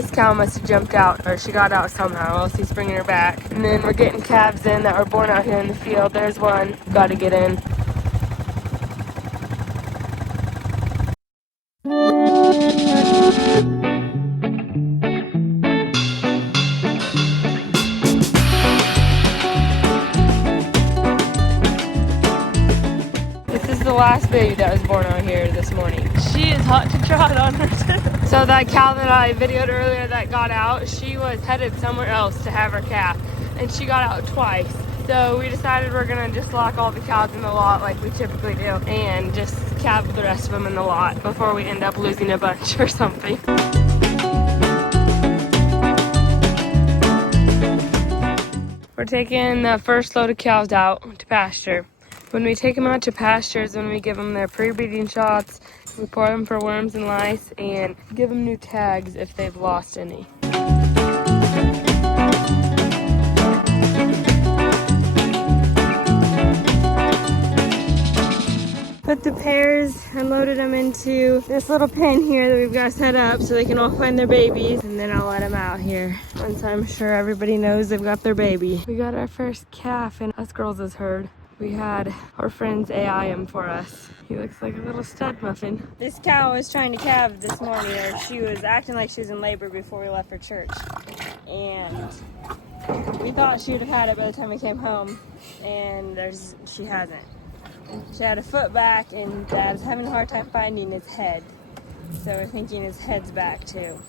This cow must have jumped out, or she got out somehow, else he's bringing her back. And then we're getting calves in that were born out here in the field. There's one. Got to get in. This is the last baby that was born out here this morning. She is hot to trot on her too. So that cow that I videoed earlier that got out, she was headed somewhere else to have her calf, and she got out twice. So we decided we're gonna just lock all the cows in the lot like we typically do, and just calve the rest of them in the lot before we end up losing a bunch or something. We're taking the first load of cows out to pasture. When we take them out to pasture is when we give them their pre-breeding shots, we pour them for worms and lice, and give them new tags if they've lost any. Put the pairs, unloaded them into this little pen here that we've got set up so they can all find their babies, and then I'll let them out here once I'm sure everybody knows they've got their baby. We got our first calf and us girls has heard. We had our friends AI him for us. He looks like a little stud muffin. This cow was trying to calve this morning, or she was acting like she was in labor before we left for church. And we thought she would have had it by the time we came home, and she hasn't. She had a foot back, and Dad's having a hard time finding his head. So we're thinking his head's back too.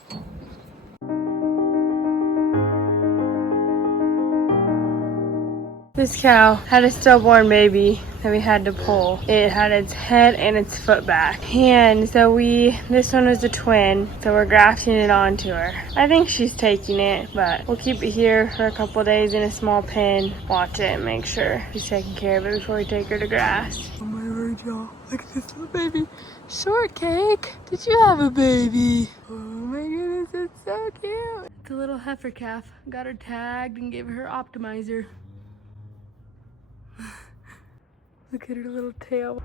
This cow had a stillborn baby that we had to pull. It had its head and its foot back. And so this one was a twin, so we're grafting it onto her. I think she's taking it, but we'll keep it here for a couple days in a small pen, watch it, and make sure she's taking care of it before we take her to grass. Oh my word, y'all. Look at this little baby. Shortcake, did you have a baby? Oh my goodness, it's so cute. It's a little heifer calf. Got her tagged and gave her optimizer. Look at her little tail.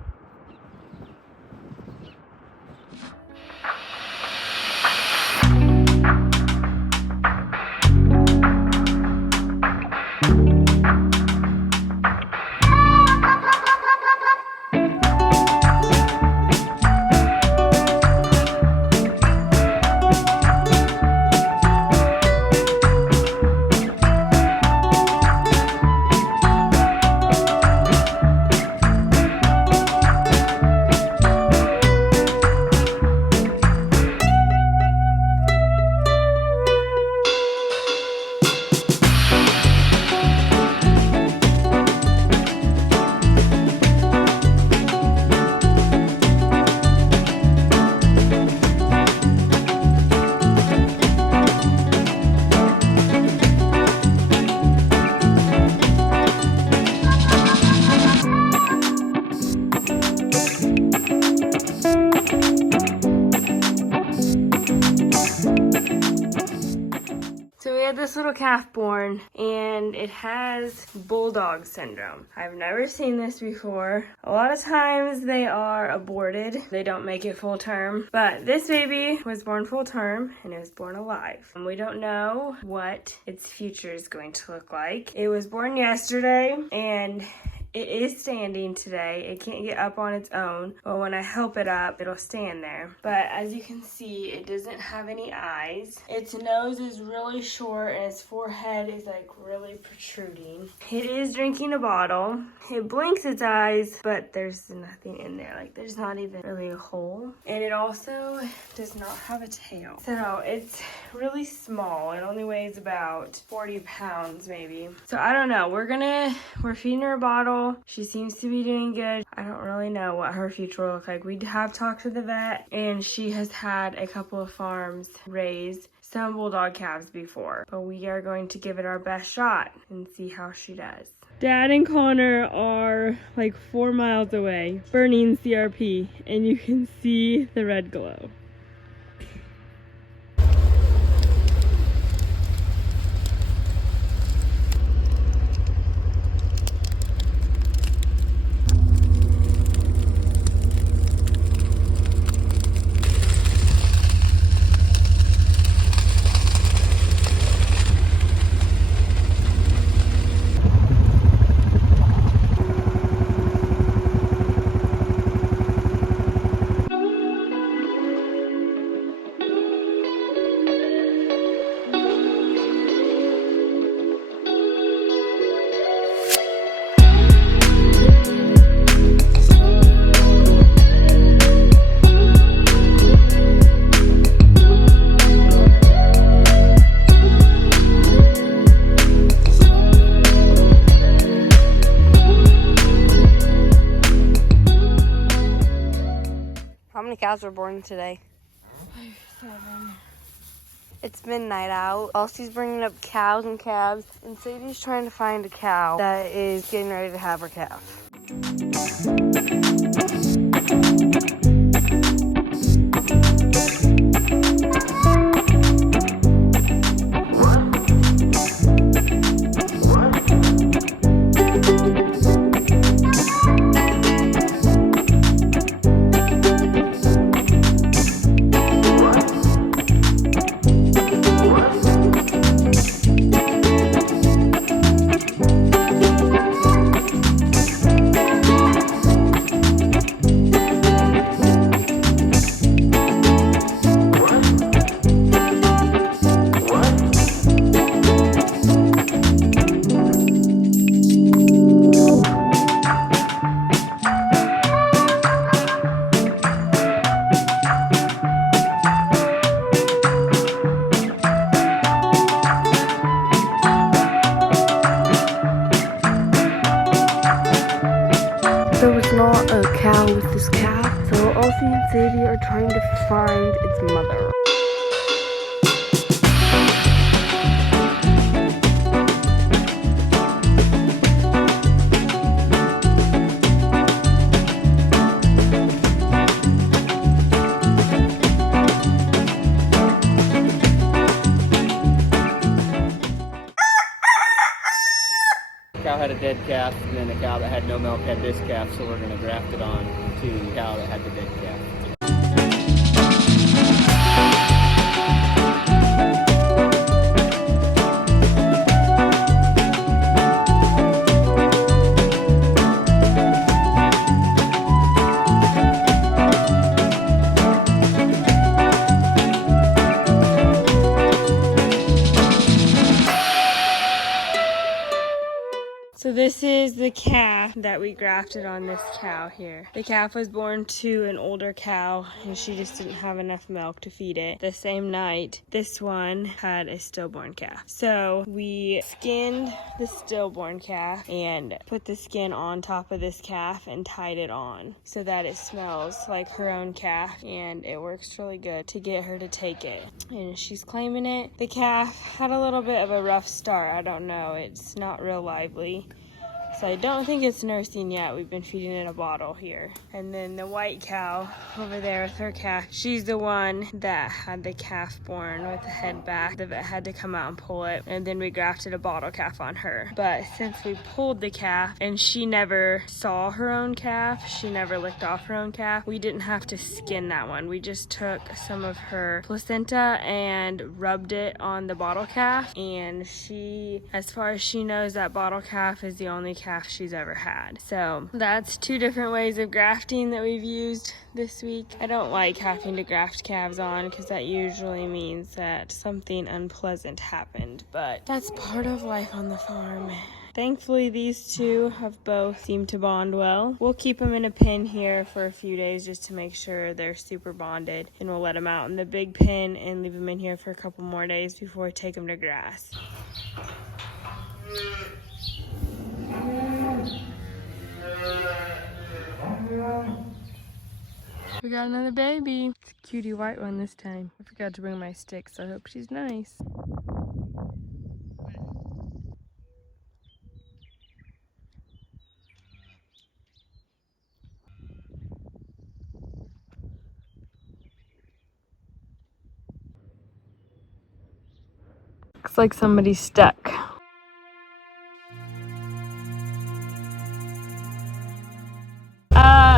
This little calf born, and it has Bulldog syndrome. I've never seen this before. A lot of times they are aborted. They don't make it full term, but this baby was born full term and it was born alive. And we don't know what its future is going to look like. It was born yesterday and it is standing today. It can't get up on its own, but when I help it up, it'll stand there. But as you can see, it doesn't have any eyes. Its nose is really short and its forehead is like really protruding. It is drinking a bottle. It blinks its eyes, but there's nothing in there. Like there's not even really a hole. And it also does not have a tail. So it's really small. It only weighs about 40 pounds maybe. So I don't know. We're feeding her a bottle. She seems to be doing good. I don't really know what her future will look like. We have talked to the vet, and she has had a couple of farms raise some Bulldog calves before, but we are going to give it our best shot and see how she does. Dad and Connor are like 4 miles away burning CRP, and you can see the red glow. many cows were born today? 7. It's midnight out. Elsie's bringing up cows and calves, and Sadie's trying to find a cow that is getting ready to have her calf. There was not a cow with this calf, so Elsie and Sadie are trying to find its mother. Cow had a dead calf, and then the cow that had no milk had this calf, so we're going to graft it on to the cow that had the dead calf. So this is the calf that we grafted on this cow here. The calf was born to an older cow and she just didn't have enough milk to feed it. The same night, this one had a stillborn calf. So we skinned the stillborn calf and put the skin on top of this calf and tied it on so that it smells like her own calf, and it works really good to get her to take it. And she's claiming it. The calf had a little bit of a rough start. I don't know. It's not real lively. So I don't think it's nursing yet. We've been feeding it a bottle here. And then the white cow over there with her calf, she's the one that had the calf born with the head back. The vet had to come out and pull it, and then we grafted a bottle calf on her. But since we pulled the calf and she never saw her own calf, she never licked off her own calf, we didn't have to skin that one. We just took some of her placenta and rubbed it on the bottle calf, and she, as far as she knows, that bottle calf is the only calf she's ever had. So that's 2 different ways of grafting that we've used this week. I don't like having to graft calves on because that usually means that something unpleasant happened, but that's part of life on the farm. Thankfully, these 2 have both seemed to bond well. We'll keep them in a pen here for a few days just to make sure they're super bonded, and we'll let them out in the big pen and leave them in here for a couple more days before we take them to grass. We got another baby. It's a cutie white one this time. I forgot to bring my stick, so I hope she's nice. Looks like somebody's stuck.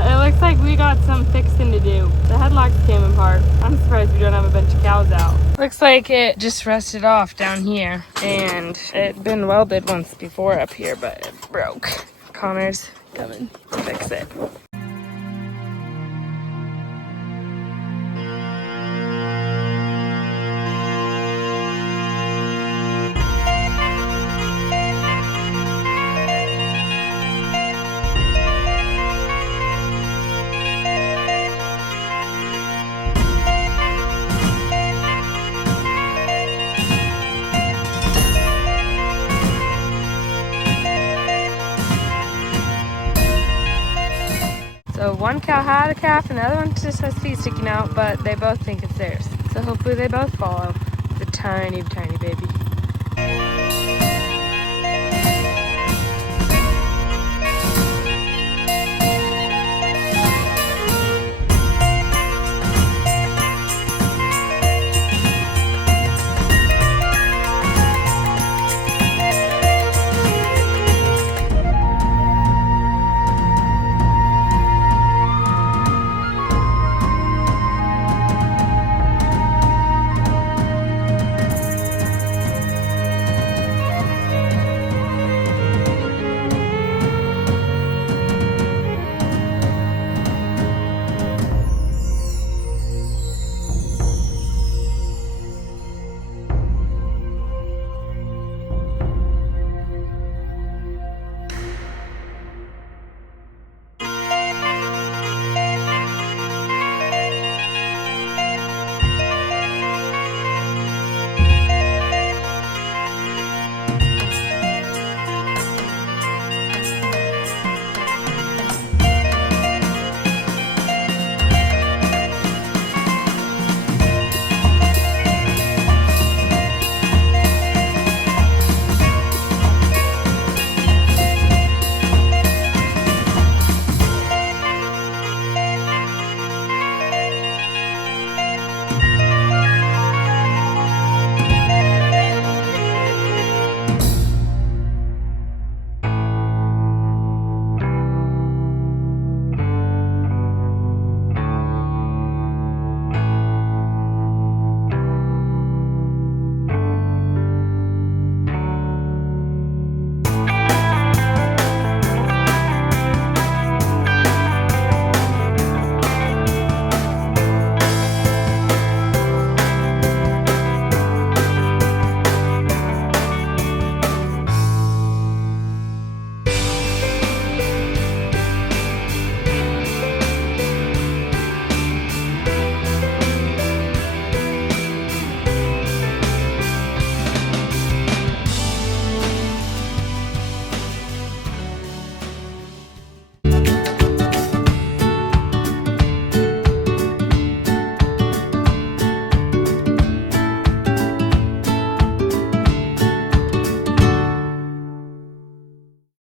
It looks like we got some fixing to do. The headlocks came apart. I'm surprised we don't have a bunch of cows out. Looks like it just rusted off down here, and it'd been welded once before up here, but it broke. Connor's coming to fix it. So one cow had a calf and the other one just has feet sticking out, but they both think it's theirs. So hopefully they both follow. The tiny, tiny baby.